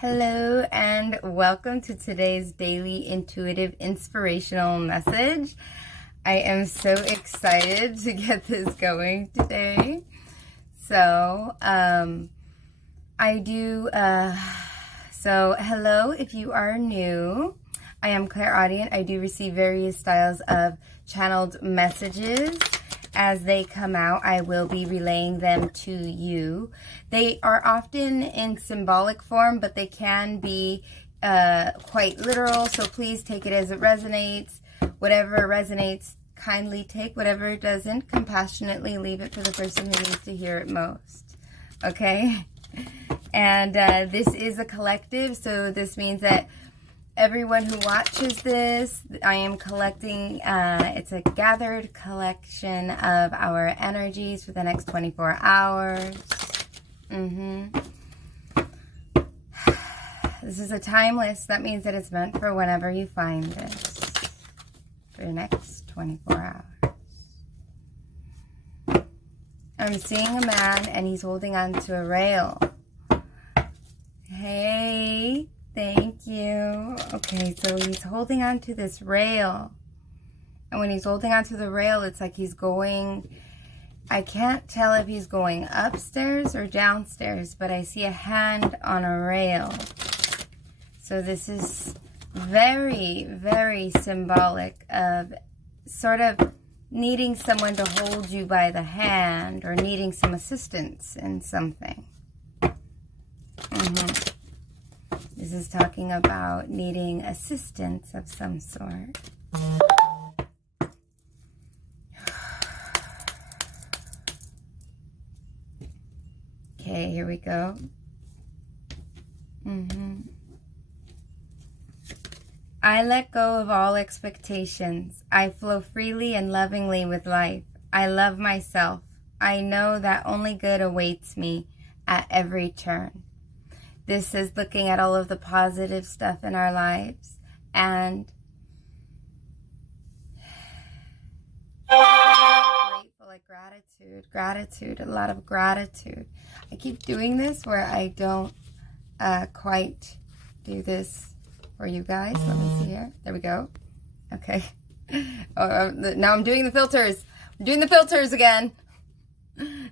Hello and welcome to today's daily intuitive inspirational message. I am so excited to get this going today. So, hello if you are new. I am clairaudient. I do receive various styles of channeled messages. As they come out, I will be relaying them to you. They are often in symbolic form, but they can be quite literal, so please take it as it resonates. Whatever resonates, kindly take. Whatever doesn't, compassionately leave it for the person who needs to hear it most. Okay? And this is a collective, so this means that everyone who watches this, I am collecting, it's a gathered collection of our energies for the next 24 hours. This is a timeless, that means that it's meant for whenever you find this, for the next 24 hours. I'm seeing a man and he's holding onto a rail. Hey. Thank you. Okay, so he's holding on to this rail. And when he's holding on to the rail, it's like he's going, I can't tell if he's going upstairs or downstairs, but I see a hand on a rail. So this is very, very symbolic of sort of needing someone to hold you by the hand or needing some assistance in something. This is talking about needing assistance of some sort. Okay, here we go. I let go of all expectations. I flow freely and lovingly with life. I love myself. I know that only good awaits me at every turn. This is looking at all of the positive stuff in our lives and grateful, like gratitude, a lot of gratitude. I keep doing this where I don't quite do this for you guys. Let me see here. There we go. Okay. Now I'm doing the filters. I'm doing the filters again.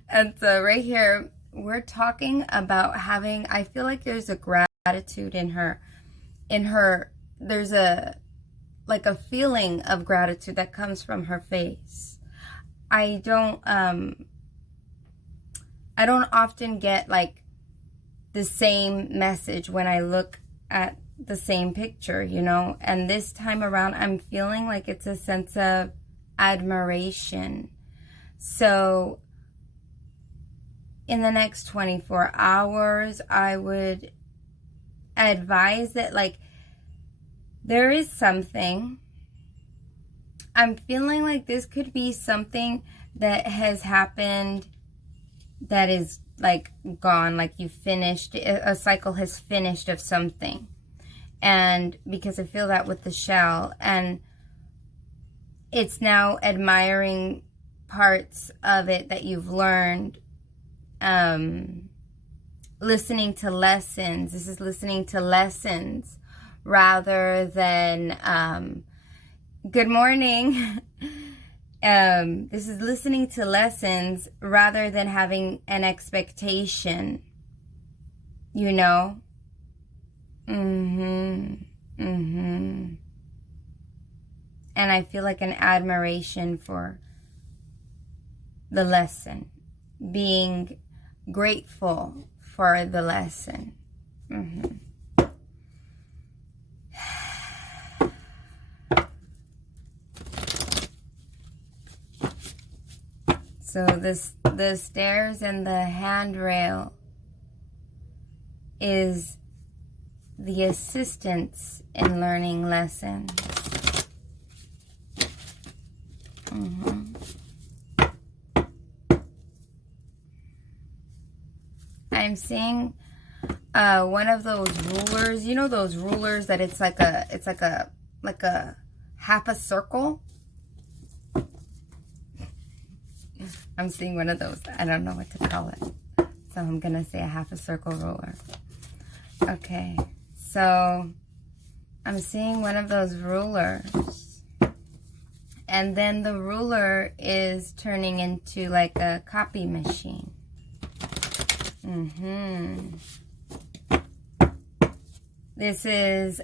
And so right here, we're talking about having, I feel like there's a gratitude in her, there's a feeling of gratitude that comes from her face. I don't often get like the same message when I look at the same picture, you know, and this time around I'm feeling like it's a sense of admiration. So in the next 24 hours, I would advise that, like, there is something. I'm feeling like this could be something that has happened that is, like, gone. Like, you finished, a cycle has finished of something. And because I feel that with the shell. And it's now admiring parts of it that you've learned. Listening to lessons. This is listening to lessons rather than good morning. This is listening to lessons rather than having an expectation, you know. And I feel like an admiration for the lesson, being grateful for the lesson. So the stairs and the handrail is the assistance in learning lessons. I'm seeing one of those rulers. You know those rulers that it's like a half a circle. I'm seeing one of those. I don't know what to call it, so I'm gonna say a half a circle ruler. Okay, so I'm seeing one of those rulers. And then the ruler is turning into like a copy machine. This is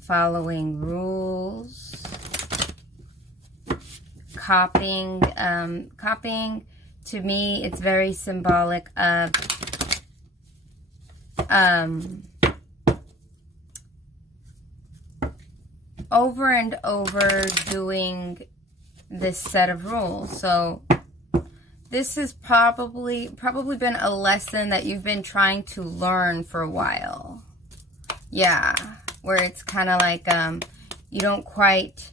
following rules. Copying. Copying, to me, it's very symbolic of over and over doing this set of rules. So this has probably been a lesson that you've been trying to learn for a while. Yeah, where it's kind of like you don't quite...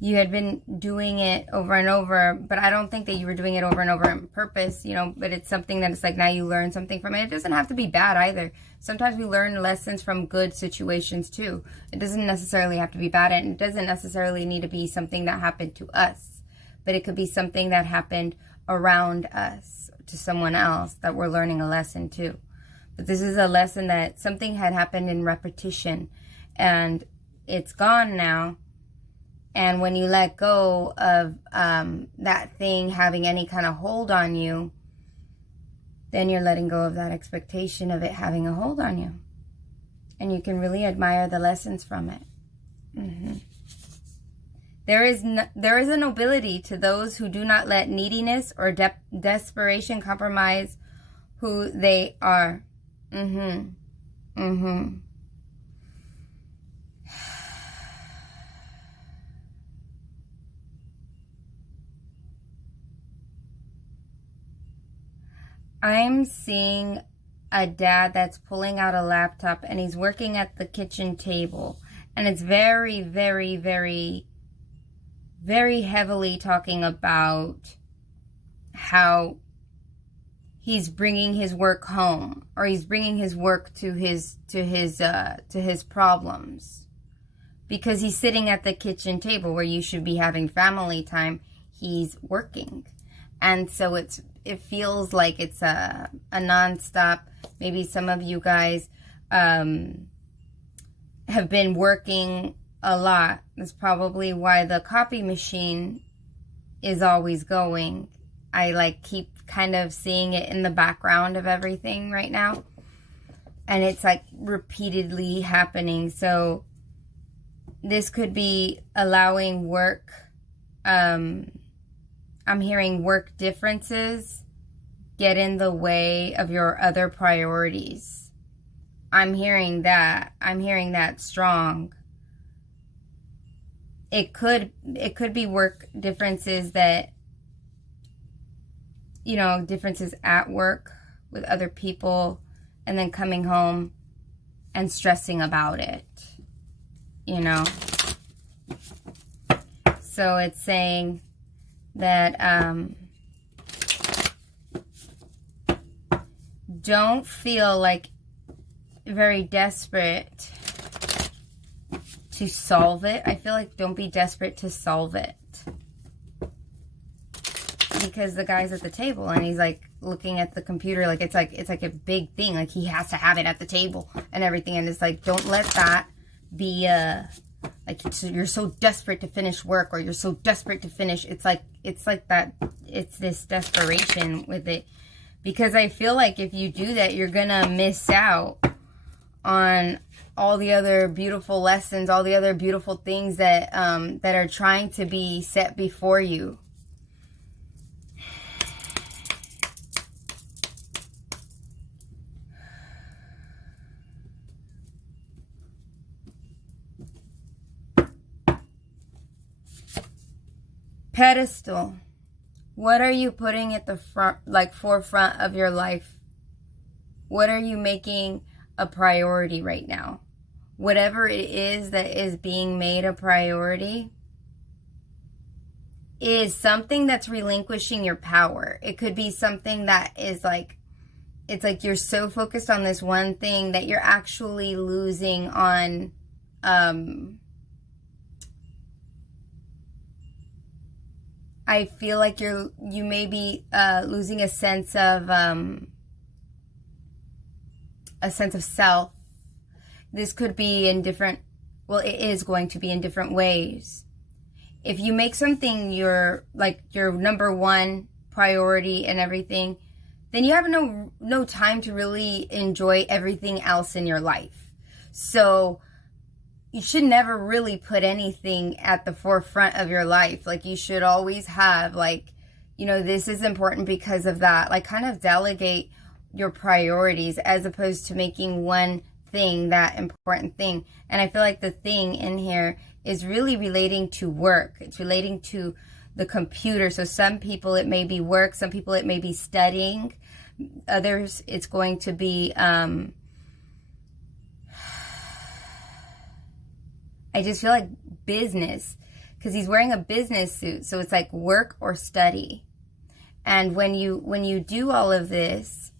You had been doing it over and over, but I don't think that you were doing it over and over on purpose, you know, but it's something that it's like now you learn something from it. It doesn't have to be bad either. Sometimes we learn lessons from good situations too. It doesn't necessarily have to be bad, and it doesn't necessarily need to be something that happened to us, but it could be something that happened around us to someone else that we're learning a lesson too. But this is a lesson that something had happened in repetition and it's gone now. And when you let go of that thing having any kind of hold on you, then you're letting go of that expectation of it having a hold on you. And you can really admire the lessons from it. There is a nobility to those who do not let neediness or desperation compromise who they are. I'm seeing a dad that's pulling out a laptop and he's working at the kitchen table. And it's very, very, very, very heavily talking about how he's bringing his work home, or he's bringing his work to his problems, because he's sitting at the kitchen table where you should be having family time. He's working, and so it feels like it's a nonstop. Maybe some of you guys have been working a lot. That's probably why the copy machine is always going. I keep kind of seeing it in the background of everything right now, and it's like repeatedly happening. So this could be allowing work. I'm hearing work differences get in the way of your other priorities. I'm hearing that strong. It could be work differences that, you know, differences at work with other people, and then coming home and stressing about it, you know. So it's saying that don't feel like very desperate to solve it. I feel like don't be desperate to solve it, because the guy's at the table and he's like looking at the computer like it's like a big thing, like he has to have it at the table and everything. And it's like, don't let that be like you're so desperate to finish work, or you're so desperate to finish. It's like that. It's this desperation with it, because I feel like if you do that, you're gonna miss out on all the other beautiful lessons, all the other beautiful things that that are trying to be set before you. Pedestal. What are you putting at the front, like forefront of your life? What are you making a priority right now? Whatever it is that is being made a priority is something that's relinquishing your power. It could be something that is like, it's like you're so focused on this one thing that you're actually losing on I feel like you may be losing a sense of self. This could be in different, well, it is going to be in different ways. If you make something your number one priority and everything, then you have no time to really enjoy everything else in your life. So you should never really put anything at the forefront of your life. Like, you should always have, like, you know, this is important because of that. Like, kind of delegate your priorities as opposed to making one thing that important thing. And I feel like the thing in here is really relating to work. It's relating to the computer. So some people it may be work, some people it may be studying, others it's going to be I just feel like business, because he's wearing a business suit, so it's like work or study. And when you do all of this,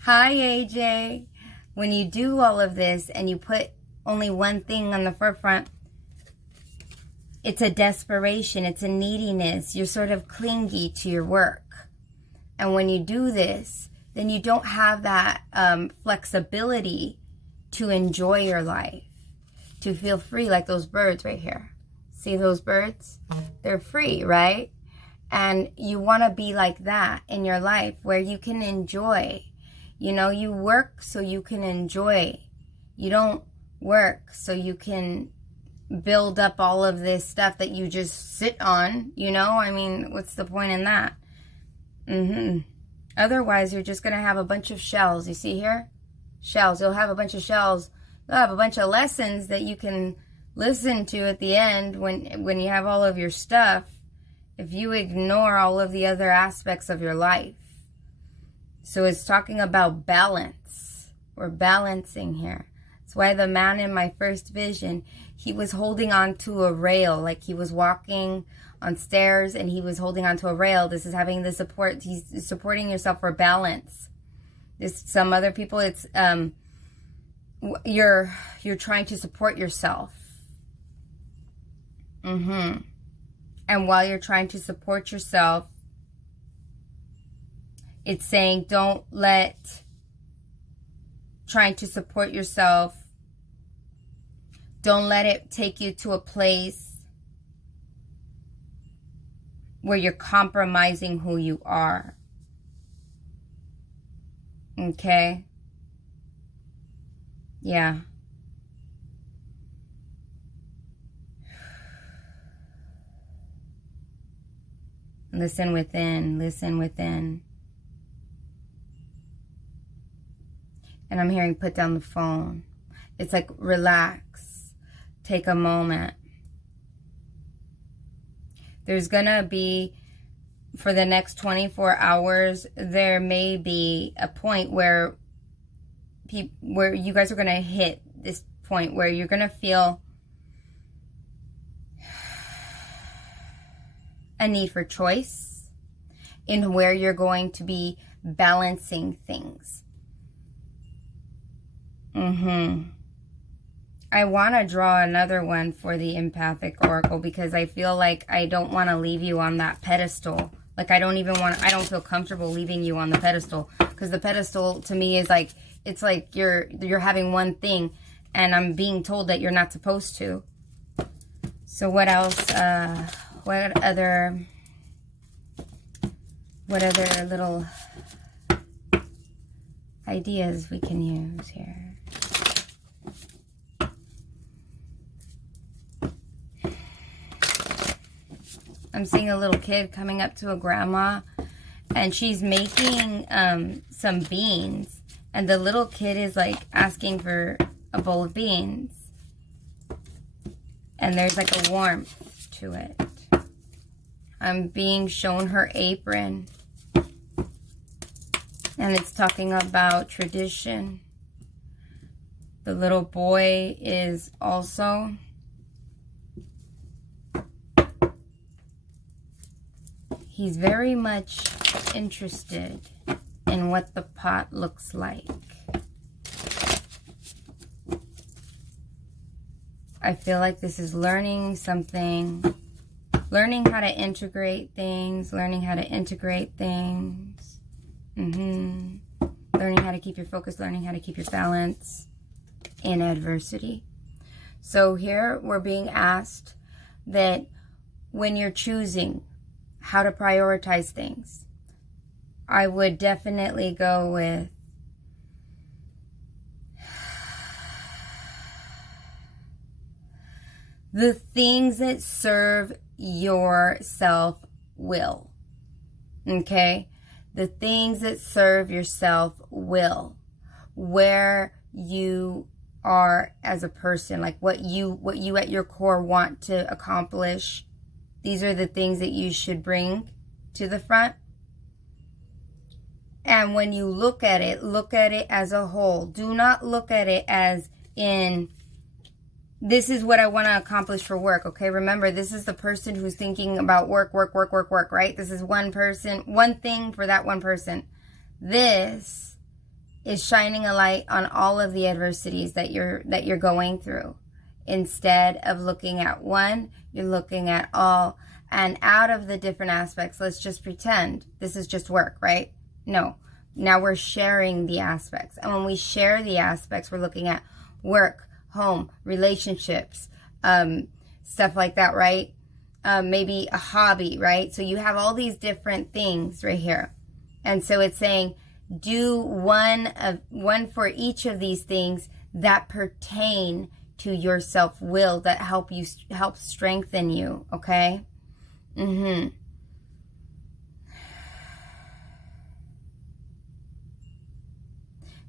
hi AJ, when you do all of this and you put only one thing on the forefront, it's a desperation, it's a neediness. You're sort of clingy to your work. And when you do this, then you don't have that flexibility to enjoy your life, to feel free, like those birds right here. See those birds? They're free, right? And you want to be like that in your life, where you can enjoy. You know, you work so you can enjoy. You don't work so you can build up all of this stuff that you just sit on, you know? I mean, what's the point in that? Otherwise, you're just going to have a bunch of shells. You see here? Shells. You'll have a bunch of shells. You'll have a bunch of lessons that you can listen to at the end when you have all of your stuff, if you ignore all of the other aspects of your life. So it's talking about balance. We're balancing here. That's why the man in my first vision, he was holding on to a rail, like he was walking on stairs and he was holding onto a rail. This is having the support. He's supporting yourself for balance. This, some other people, it's you're trying to support yourself. And while you're trying to support yourself, it's saying don't let trying to support yourself, don't let it take you to a place where you're compromising who you are. Okay? Yeah. Listen within, listen within. And I'm hearing put down the phone. It's like relax. Take a moment. There's gonna be, for the next 24 hours, there may be a point where you guys are gonna hit this point where you're gonna feel a need for choice in where you're going to be balancing things. I want to draw another one for the empathic oracle because I feel like I don't want to leave you on that pedestal. Like I don't feel comfortable leaving you on the pedestal, because the pedestal to me is like, it's like you're having one thing and I'm being told that you're not supposed to. So what else, what other little ideas we can use here? I'm seeing a little kid coming up to a grandma, and she's making some beans, and the little kid is like asking for a bowl of beans, and there's like a warmth to it. I'm being shown her apron, and it's talking about tradition. The little boy is also he's very much interested in what the pot looks like. I feel like this is learning something learning how to integrate things, learning how to integrate things. Learning how to keep your focus, learning how to keep your balance in adversity. So here we're being asked that when you're choosing how to prioritize things, I would definitely go with the things that serve your self-will. Okay? The things that serve your self-will. Where you are as a person, like what you at your core want to accomplish. These are the things that you should bring to the front. And when you look at it as a whole. Do not look at it as in, this is what I want to accomplish for work, okay? Remember, this is the person who's thinking about work, right? This is one person, one thing for that one person. This is shining a light on all of the adversities that you're going through. Instead of looking at one, you're looking at all. And out of the different aspects, let's just pretend this is just work, right? No. Now we're sharing the aspects. And when we share the aspects, we're looking at work, home, relationships, stuff like that, right? Maybe a hobby, right? So you have all these different things right here. And so it's saying, do one for each of these things that pertain to your self-will, that help strengthen you, okay?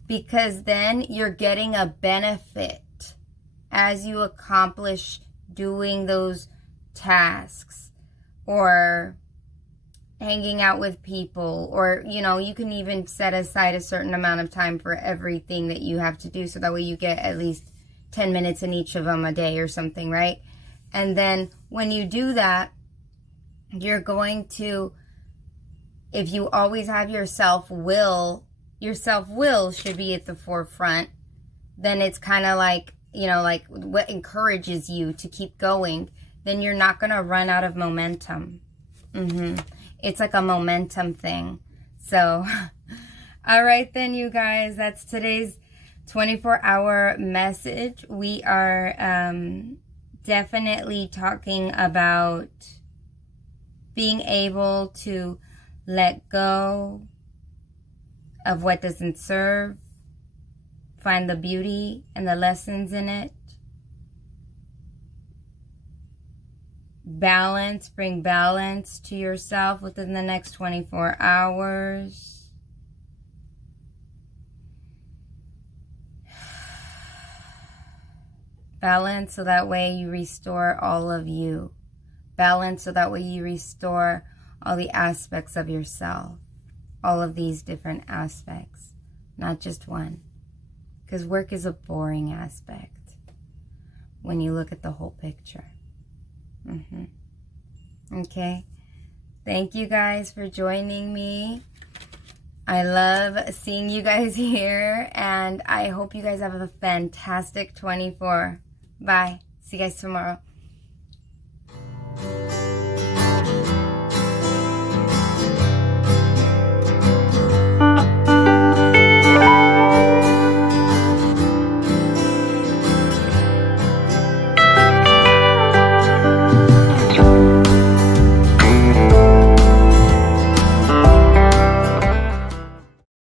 Because then you're getting a benefit as you accomplish doing those tasks, or hanging out with people, or, you know, you can even set aside a certain amount of time for everything that you have to do, so that way you get at least 10 minutes in each of them a day or something, right? And then when you do that, you're going to, if you always have your self-will should be at the forefront, then it's kind of like, you know, like what encourages you to keep going, then you're not going to run out of momentum. It's like a momentum thing. So, all right then, you guys, that's today's 24-hour message. We are definitely talking about being able to let go of what doesn't serve, find the beauty and the lessons in it, balance, bring balance to yourself within the next 24 hours. Balance so that way you restore all of you. Balance so that way you restore all the aspects of yourself. All of these different aspects, not just one. Because work is a boring aspect when you look at the whole picture. Okay. Thank you guys for joining me. I love seeing you guys here, and I hope you guys have a fantastic 24. Bye. See you guys tomorrow.